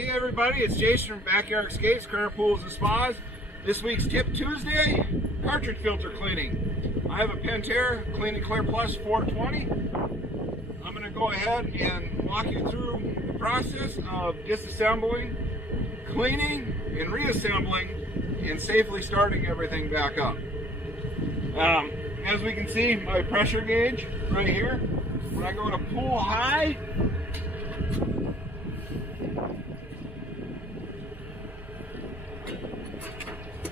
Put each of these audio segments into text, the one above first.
Hey everybody, it's Jason from Backyard Skates, Kerner Pools and Spas. This week's Tip Tuesday, cartridge filter cleaning. I have a Pentair Clean and Clear Plus 420. I'm going to go ahead and walk you through the process of disassembling, cleaning, and reassembling, and safely starting everything back up. As we can see, my pressure gauge right here, when I go to pool high,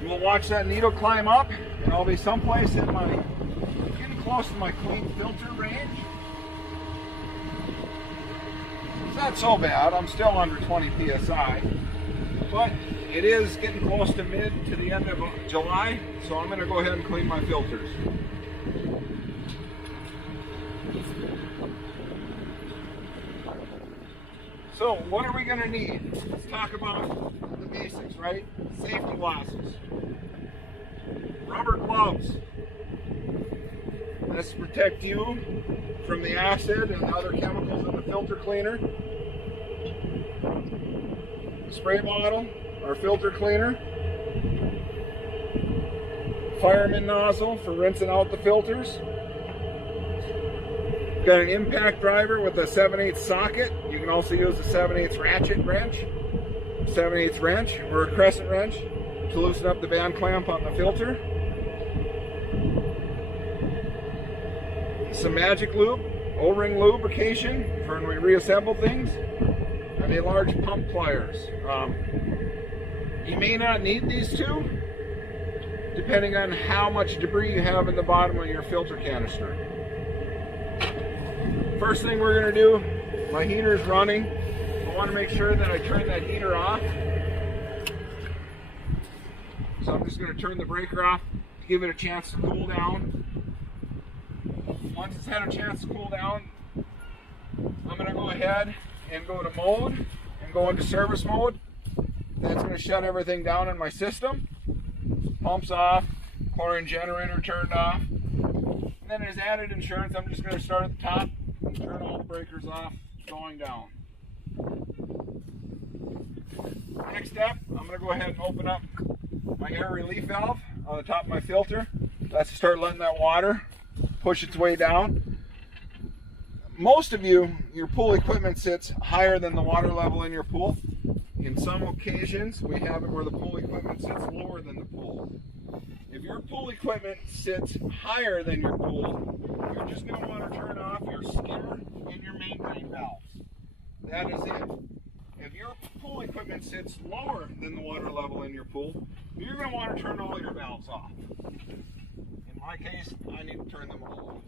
we'll watch that needle climb up, and I'll be someplace in my, getting close to my clean filter range. It's not so bad, I'm still under 20 psi, but it is getting close to mid to the end of July, so I'm going to go ahead and clean my filters. So what are we going to need? Let's talk about the basics, right? Safety glasses, rubber gloves. This to protect you from the acid and other chemicals in the filter cleaner. Spray bottle, our filter cleaner. Fireman nozzle for rinsing out the filters. Got an impact driver with a 7/8 socket. You can also use a 7/8 ratchet wrench, 7/8 wrench, or a crescent wrench to loosen up the band clamp on the filter. Some magic lube, O-ring lubrication for when we reassemble things, and a large pump pliers. You may not need these two, depending on how much debris you have in the bottom of your filter canister. First thing we're going to do, my heater's running. I want to make sure that I turn that heater off. So I'm just going to turn the breaker off to give it a chance to cool down. Once it's had a chance to cool down, I'm going to go ahead and go to mode and go into service mode. That's going to shut everything down in my system. Pumps off, chlorine generator turned off. And then as added insurance, I'm just going to start at the top and turn all the breakers off, going down. Next step, I'm going to go ahead and open up my air relief valve on the top of my filter. That's to start letting that water push its way down. Most of you, your pool equipment sits higher than the water level in your pool. In some occasions, we have it where the pool equipment sits lower than the pool. If your pool equipment sits higher than your pool, you're just going to want to turn off your skimmer and your main drain valves. That is it. If your pool equipment sits lower than the water level in your pool, you're going to want to turn all your valves off. In my case, I need to turn them all off.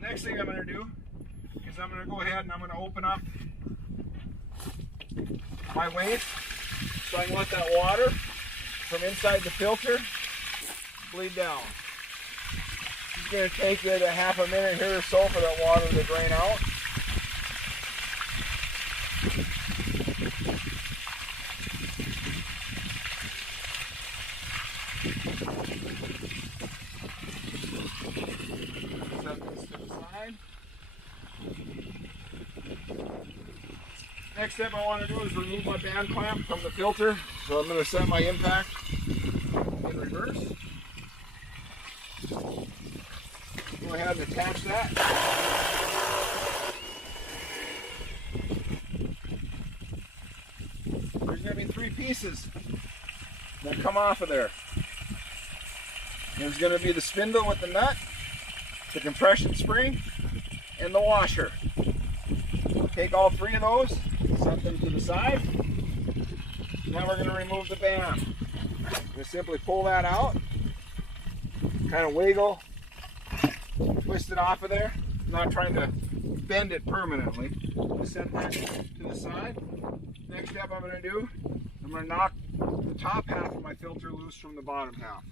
Next thing I'm going to do is I'm going to go ahead and I'm going to open up my waste so I can let that water from inside the filter bleed down. It's going to take it a half a minute here or so for that water to drain out. Set this to the side. Next step I want to do is remove my band clamp from the filter. So I'm going to set my impact in reverse. Go ahead and attach that. There's going to be 3 pieces that come off of there. There's going to be the spindle with the nut, the compression spring, and the washer. Take all 3 of those, set them to the side. Now we're going to remove the band. Just simply pull that out, kind of wiggle, twist it off of there. I'm not trying to bend it permanently. Just set that to the side. Next step I'm going to do, I'm going to knock the top half of my filter loose from the bottom half.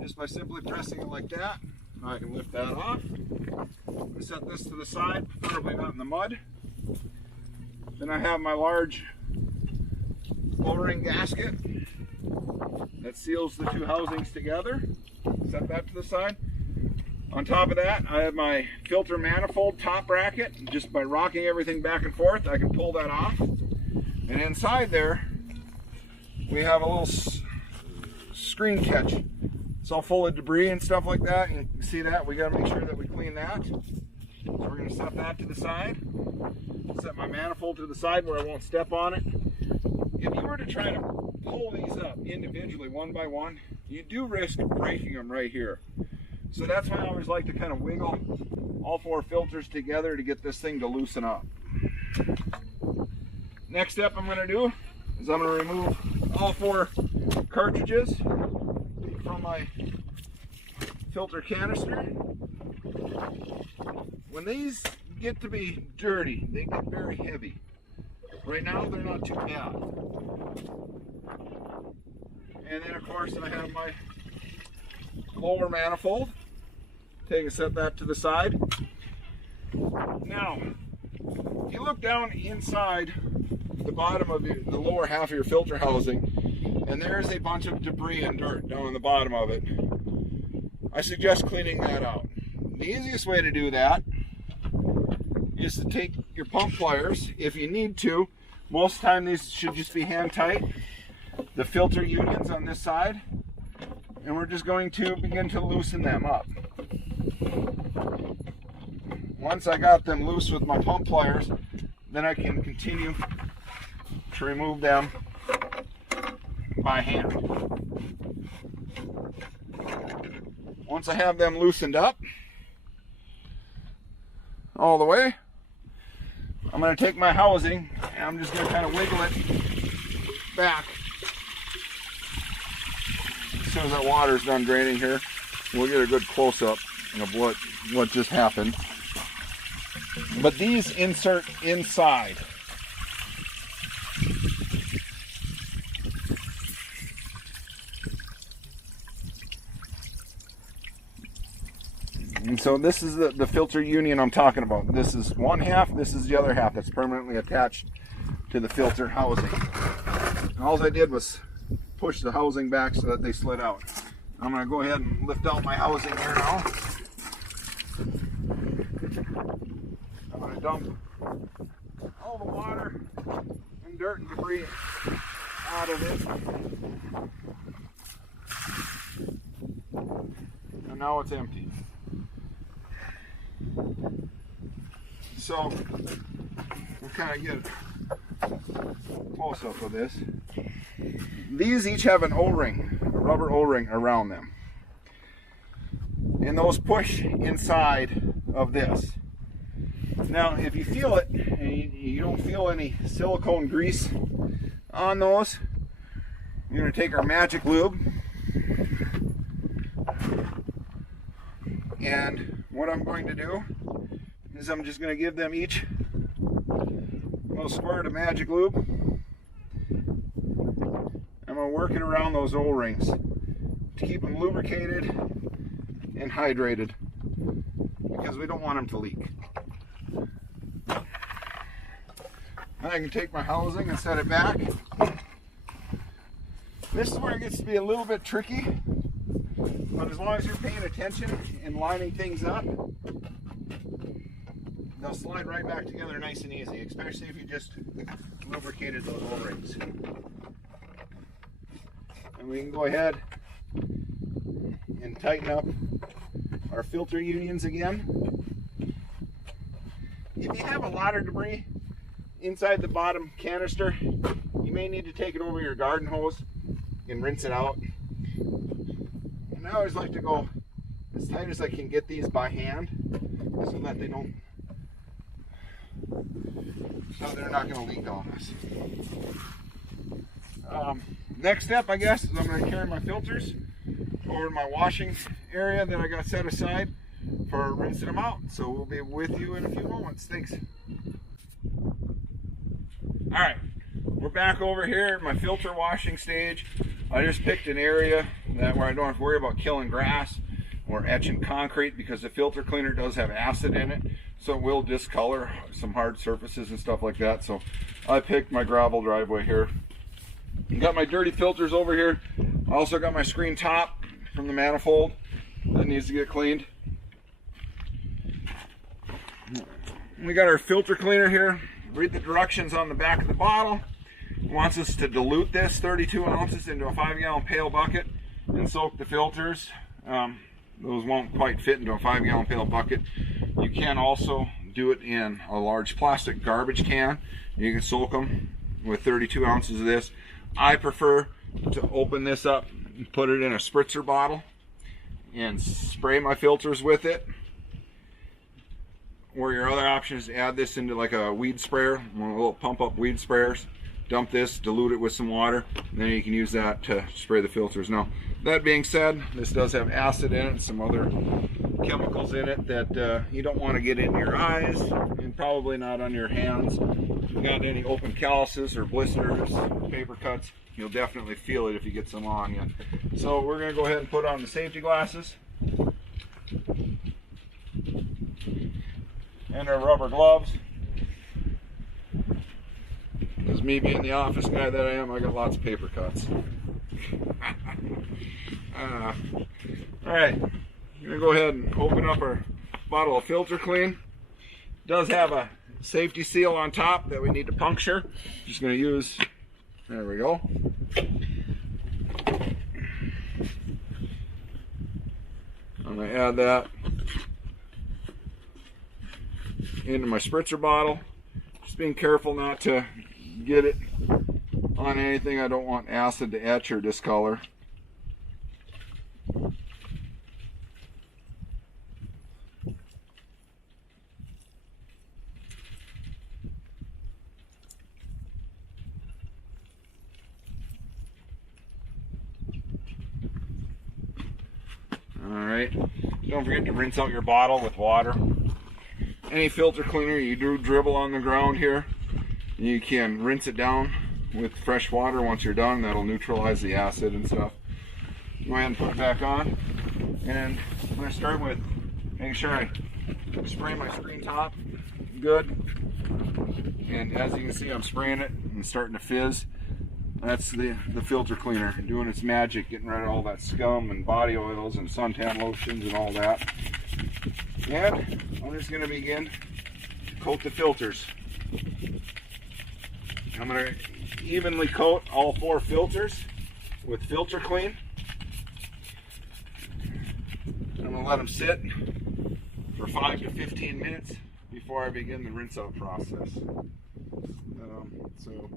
Just by simply pressing it like that. Now I can lift that off. I'm going to set this to the side, preferably not in the mud. Then I have my large O-ring gasket that seals the 2 housings together. Set that to the side. On top of that, I have my filter manifold top bracket. Just by rocking everything back and forth, I can pull that off. And inside there, we have a little screen catch. It's all full of debris and stuff like that. You can see that. We got to make sure that we clean that. So we're going to set that to the side. Set my manifold to the side where I won't step on it. If you were to try to pull these up individually, one by one, you do risk breaking them right here. So that's why I always like to kind of wiggle all 4 filters together to get this thing to loosen up. Next step I'm going to do is I'm going to remove all 4 cartridges from my filter canister. When these get to be dirty, they get very heavy. Right now they're not too bad. And then of course I have my lower manifold. Take and set that to the side. Now, if you look down inside the bottom of the lower half of your filter housing, and there's a bunch of debris and dirt down on the bottom of it, I suggest cleaning that out. The easiest way to do that is to take your pump pliers, if you need to. Most of the time these should just be hand tight. The filter unions on this side, and we're just going to begin to loosen them up. Once I got them loose with my pump pliers, then I can continue to remove them by hand. Once I have them loosened up all the way, I'm going to take my housing and I'm just going to kind of wiggle it back. As soon as that water's done draining here, we'll get a good close-up of what just happened. But these insert inside. And so this is the filter union I'm talking about. This is one half, this is the other half that's permanently attached to the filter housing. And all I did was push the housing back so that they slid out. I'm going to go ahead and lift out my housing here now. I'm going to dump all the water and dirt and debris out of it. And now it's empty. So we'll kind of get a close-up of this. These each have an O-ring, a rubber O-ring around them. And those push inside of this. Now, if you feel it and you don't feel any silicone grease on those, we're going to take our magic lube. And what I'm going to do is I'm just going to give them each a little squirt of magic lube. I'm going to work it around those O-rings to keep them lubricated and hydrated, because we don't want them to leak. And I can take my housing and set it back. This is where it gets to be a little bit tricky, but as long as you're paying attention and lining things up, they'll slide right back together nice and easy, especially if you just lubricated those O-rings. And we can go ahead and tighten up our filter unions again. If you have a lot of debris inside the bottom canister, you may need to take it over your garden hose and rinse it out. And I always like to go as tight as I can get these by hand so that they're not going to leak on us. Next step, I guess, is I'm going to carry my filters over to my washing area that I got set aside for rinsing them out. So we'll be with you in a few moments. Thanks. Alright, we're back over here at my filter washing stage. I just picked an area where I don't have to worry about killing grass or etching concrete, because the filter cleaner does have acid in it, so it will discolor some hard surfaces and stuff like that. So I picked my gravel driveway here. Got my dirty filters over here. I also got my screen top from the manifold that needs to get cleaned. we got our filter cleaner here. Read the directions on the back of the bottle. It wants us to dilute this 32 ounces into a 5-gallon pail bucket and soak the filters. Those won't quite fit into a 5-gallon pail bucket. You can also do it in a large plastic garbage can. You can soak them with 32 ounces of this. I prefer to open this up and put it in a spritzer bottle and spray my filters with it. Or your other option is to add this into like a weed sprayer, one of the little pump up weed sprayers. Dump this, dilute it with some water, and then you can use that to spray the filters. Now, that being said, this does have acid in it and some other chemicals in it that you don't want to get in your eyes and probably not on your hands. If you've got any open calluses or blisters, paper cuts, you'll definitely feel it if you get some on you. So we're going to go ahead and put on the safety glasses and our rubber gloves. As me being the office guy that I am, I got lots of paper cuts. Alright, I'm going to go ahead and open up our bottle of filter clean. It does have a safety seal on top that we need to puncture. Just going to use, there we go. I'm going to add that into my spritzer bottle. Just being careful not to get it on anything. I don't want acid to etch or discolor. Alright, don't forget to rinse out your bottle with water. Any filter cleaner you do dribble on the ground here, you can rinse it down with fresh water once you're done. That'll neutralize the acid and stuff. Go ahead and put it back on. And I'm going to start with making sure I spray my screen top good. And as you can see, I'm spraying it and starting to fizz. That's the filter cleaner doing its magic, getting rid of all that scum and body oils and suntan lotions and all that. And I'm just going to begin to coat the filters. I'm going to evenly coat all 4 filters with filter clean. I'm going to let them sit for 5 to 15 minutes before I begin the rinse out process. So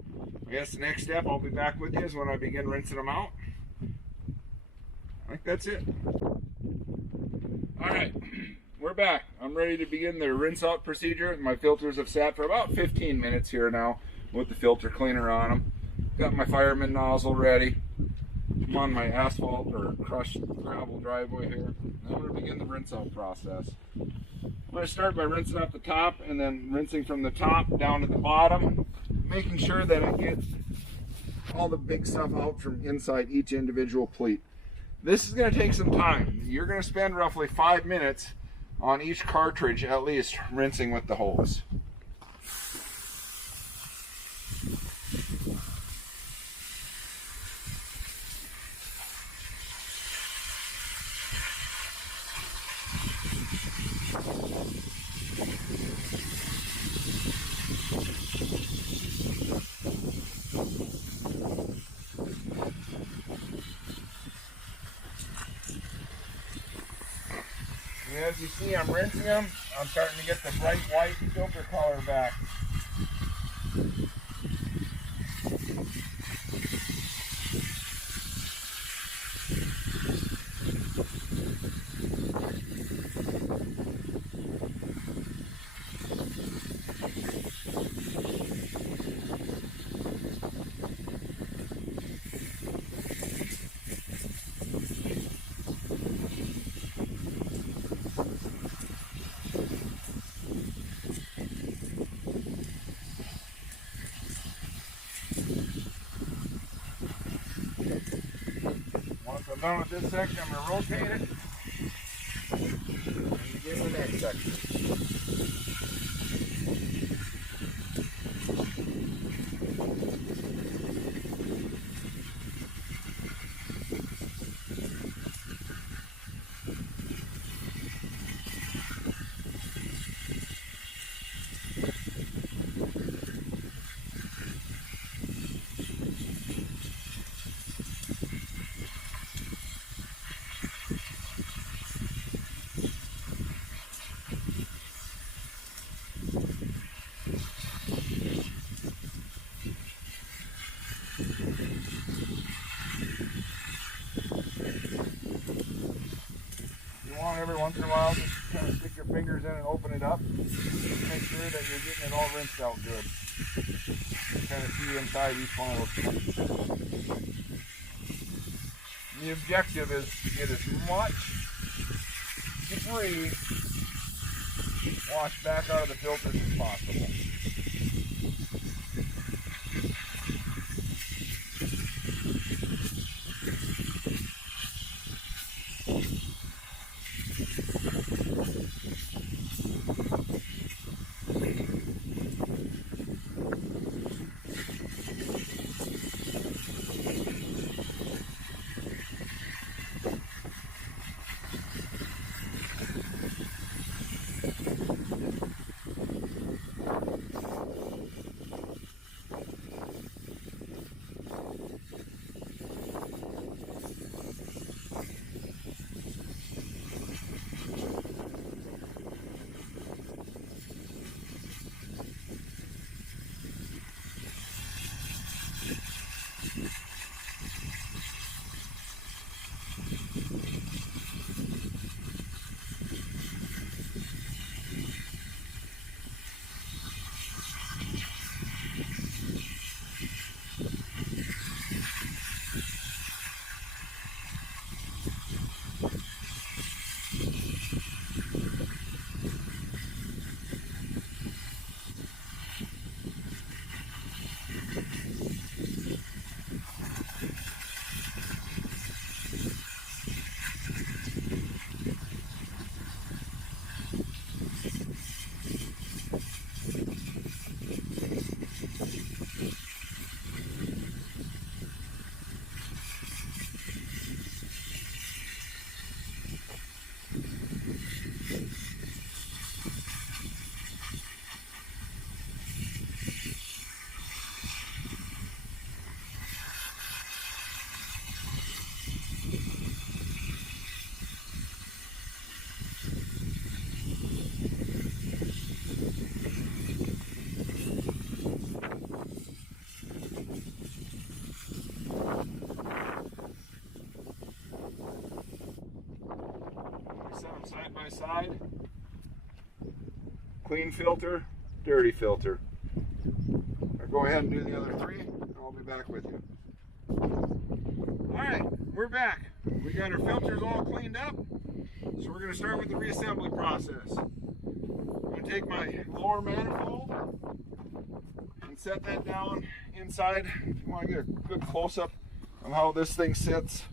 I guess the next step I'll be back with you is when I begin rinsing them out. I think that's it. Alright, we're back. I'm ready to begin the rinse out procedure. My filters have sat for about 15 minutes here now with the filter cleaner on them. Got my fireman nozzle ready. I'm on my asphalt or crushed gravel driveway here. I'm going to begin the rinse out process. I'm going to start by rinsing off the top and then rinsing from the top down to the bottom, making sure that I get all the big stuff out from inside each individual pleat. This is going to take some time. You're going to spend roughly 5 minutes on each cartridge at least rinsing with the hose. As you see, I'm rinsing them. I'm starting to get the bright white filter color back. Once I'm done with this section, I'm going to rotate it and begin the next section. once in a while, just kind of stick your fingers in and open it up. Just make sure that you're getting it all rinsed out good. Kind of see inside each one of those cups. The objective is to get as much debris washed back out of the filters as possible. Side by side, clean filter, dirty filter. I'll go ahead and do the other three, and I'll be back with you. Alright, we're back. We got our filters all cleaned up, so we're going to start with the reassembly process. I'm going to take my lower manifold and set that down inside. If you want to get a good close-up of how this thing sits.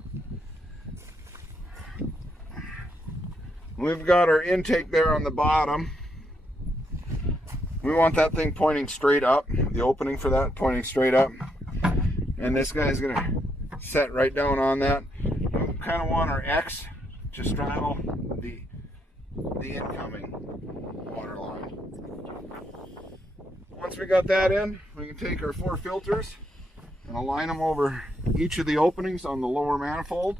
We've got our intake there on the bottom. We want that thing pointing straight up, the opening for that pointing straight up. And this guy's gonna set right down on that. We kind of want our X to straddle the incoming water line. Once we got that in, we can take our 4 filters and align them over each of the openings on the lower manifold.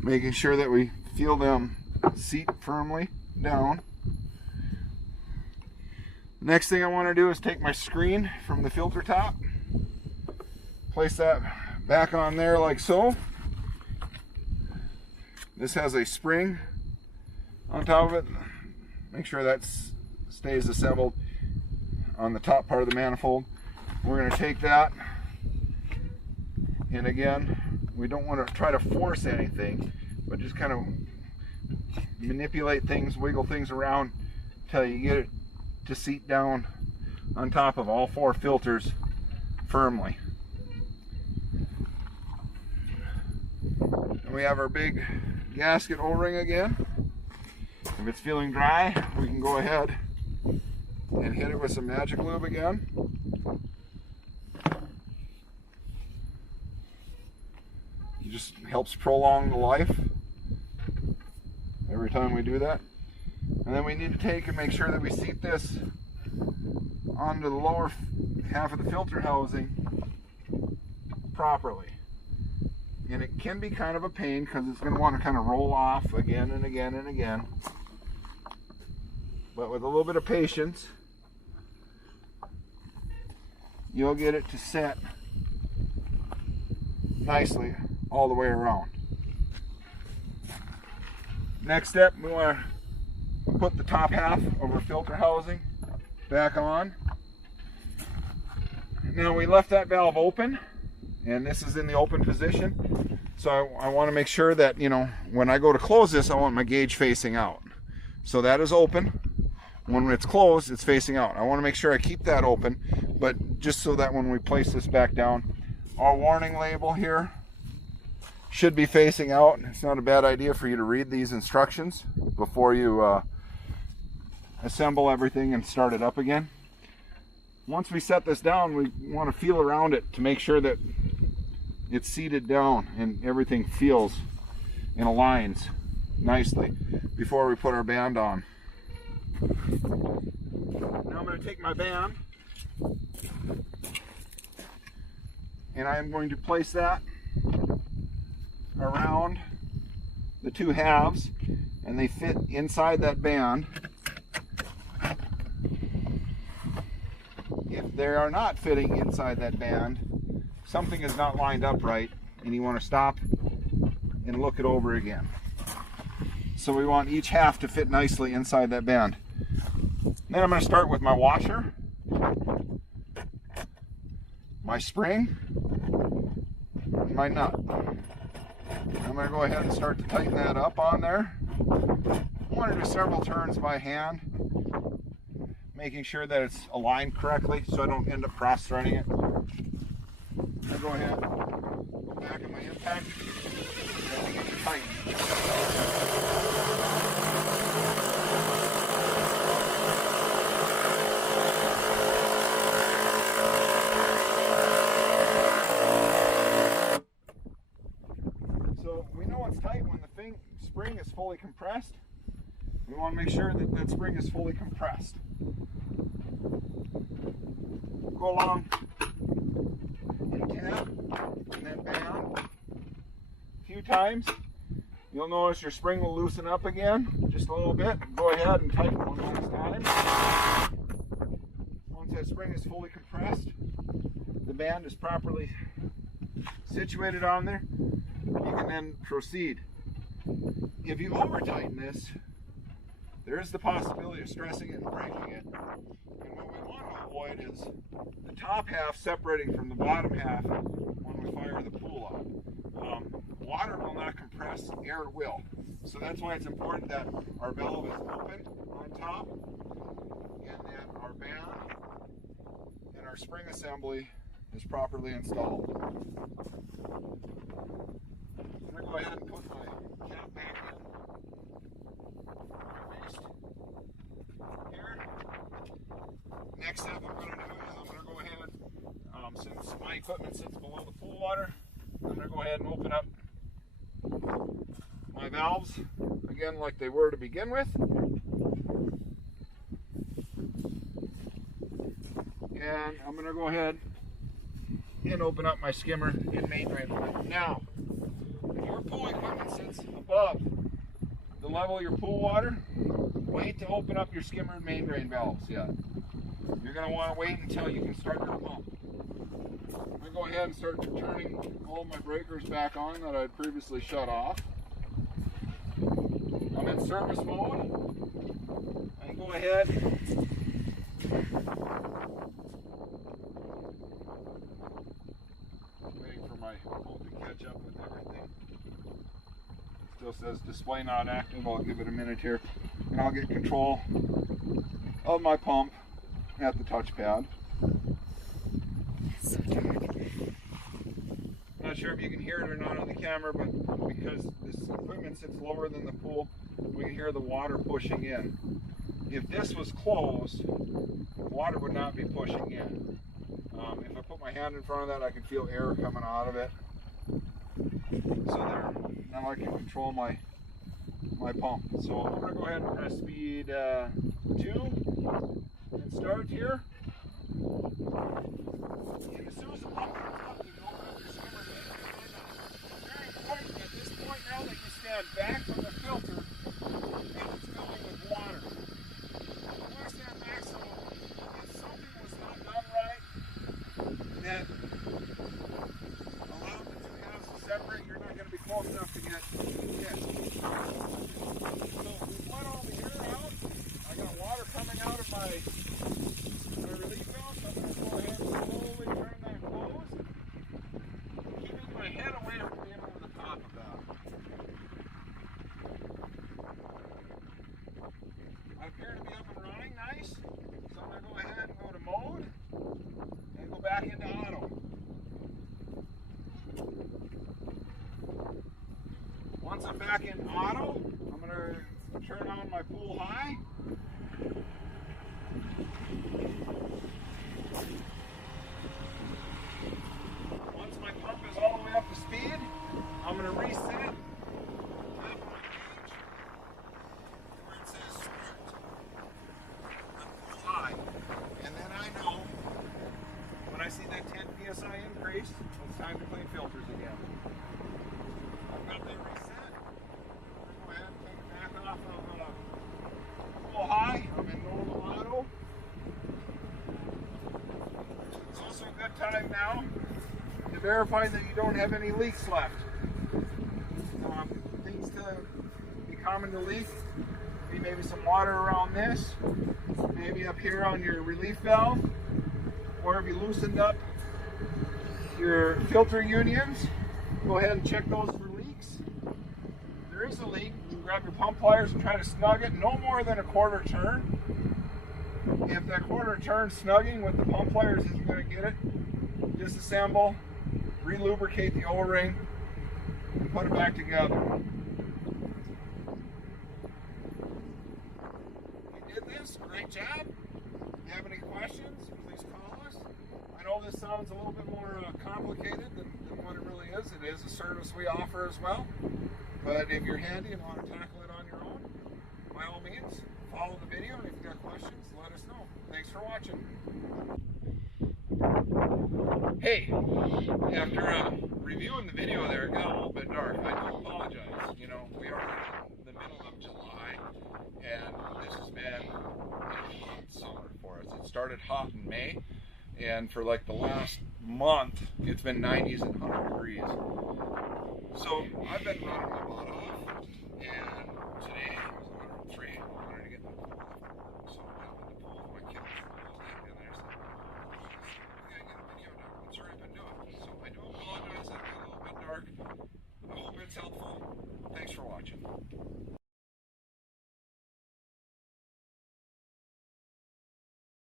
Making sure that we feel them seat firmly down. Next thing I want to do is take my screen from the filter top, place that back on there like so. This has a spring on top of it. Make sure that stays assembled on the top part of the manifold. We're going to take that, and again, we don't want to try to force anything, but just kind of manipulate things, wiggle things around until you get it to seat down on top of all 4 filters firmly. And we have our big gasket O-ring again. If it's feeling dry, we can go ahead and hit it with some magic lube again. It just helps prolong the life every time we do that. And then we need to take and make sure that we seat this onto the lower half of the filter housing properly. And it can be kind of a pain because it's going to want to kind of roll off again and again and again. But with a little bit of patience, you'll get it to set nicely all the way around. Next step, we want to put the top half of our filter housing back on. Now we left that valve open, and this is in the open position. So I want to make sure that, you know, when I go to close this, I want my gauge facing out. So that is open. When it's closed, it's facing out. I want to make sure I keep that open, but just so that when we place this back down, our warning label here should be facing out. It's not a bad idea for you to read these instructions before you assemble everything and start it up again. Once we set this down, we want to feel around it to make sure that it's seated down and everything feels and aligns nicely before we put our band on. Now I'm going to take my band and I'm going to place that around the two halves, and they fit inside that band. If they are not fitting inside that band, something is not lined up right, and you want to stop and look it over again. So we want each half to fit nicely inside that band. Then I'm going to start with my washer, my spring, and my nut. I'm going to go ahead and start to tighten that up on there. I want to do several turns by hand, making sure that it's aligned correctly so I don't end up cross-threading it. I go ahead, go back in my impact, and get it tight. So we know it's tight when the spring is fully compressed. We want to make sure that that spring is fully compressed. Go along and tap and then band a few times. You'll notice your spring will loosen up again just a little bit. Go ahead and tighten one last time. Once that spring is fully compressed, the band is properly situated on there, you can then proceed. If you over tighten this, there is the possibility of stressing it and breaking it. And what we want to avoid is the top half separating from the bottom half when we fire the pool up. Water will not compress, air will. So that's why it's important that our valve is open on top and that our band and our spring assembly is properly installed. I'm going to go ahead and put my cap back in. Here. Next step I'm going to do is I'm going to go ahead, since my equipment sits below the pool water, I'm going to go ahead and open up my valves again like they were to begin with. And I'm going to go ahead and open up my skimmer and main drain. Now, if your pool equipment sits above the level of your pool water, wait to open up your skimmer and main drain valves yet. You're going to want to wait until you can start your pump. I'm going to go ahead and start turning all my breakers back on that I had previously shut off. I'm in service mode. I go ahead waiting for my pump to catch up with everything. Still says display not active. I'll give it a minute here and I'll get control of my pump at the touchpad. It's so dark. Not sure if you can hear it or not on the camera, but because this equipment sits lower than the pool, we can hear the water pushing in. If this was closed, water would not be pushing in. If I put my hand in front of that, I can feel air coming out of it. So there, now I can control my pump. So I'm going to go ahead and press speed 2 and start here. And as soon as the pump comes up, you can open up your skimmer. Very important at this point now that you stand back from the filter and it's filling with water. You want to stand back so if something was not done right, that allowed the two halves it back in auto. I'm going to turn on my pool high. Once my pump is all the way up to speed, I'm going to reset half my gauge where it says start on pool high. And then I know when I see that 10 psi increase, it's time to clean filters again. I've got that reset. Go ahead and take it back off of full high. I'm in normal auto. It's also a good time now to verify that you don't have any leaks left. Things to be common to leak. Maybe some water around this. Maybe up here on your relief valve. Or if you loosened up your filter unions, go ahead and check those for leaks. If there is a leak, you can grab your pump pliers and try to snug it, no more than a quarter turn. If that quarter turn snugging with the pump pliers isn't going to get it, disassemble, re-lubricate the O-ring, and put it back together. You did this, great job. If you have any questions, please call us. I know this sounds a little bit more complicated than what it really is. It is a service we offer as well. But if you're handy and want to tackle it on your own, by all means, follow the video. And if you've got questions, let us know. Thanks for watching. Hey, after reviewing the video there, it got a little bit dark. I do apologize. You know, we are in the middle of July, and this has been a hot summer for us. It started hot in May, and for like the last month, it's been 90s and 100 degrees. So I've been running my butt off, and today it was 103. I wanted to get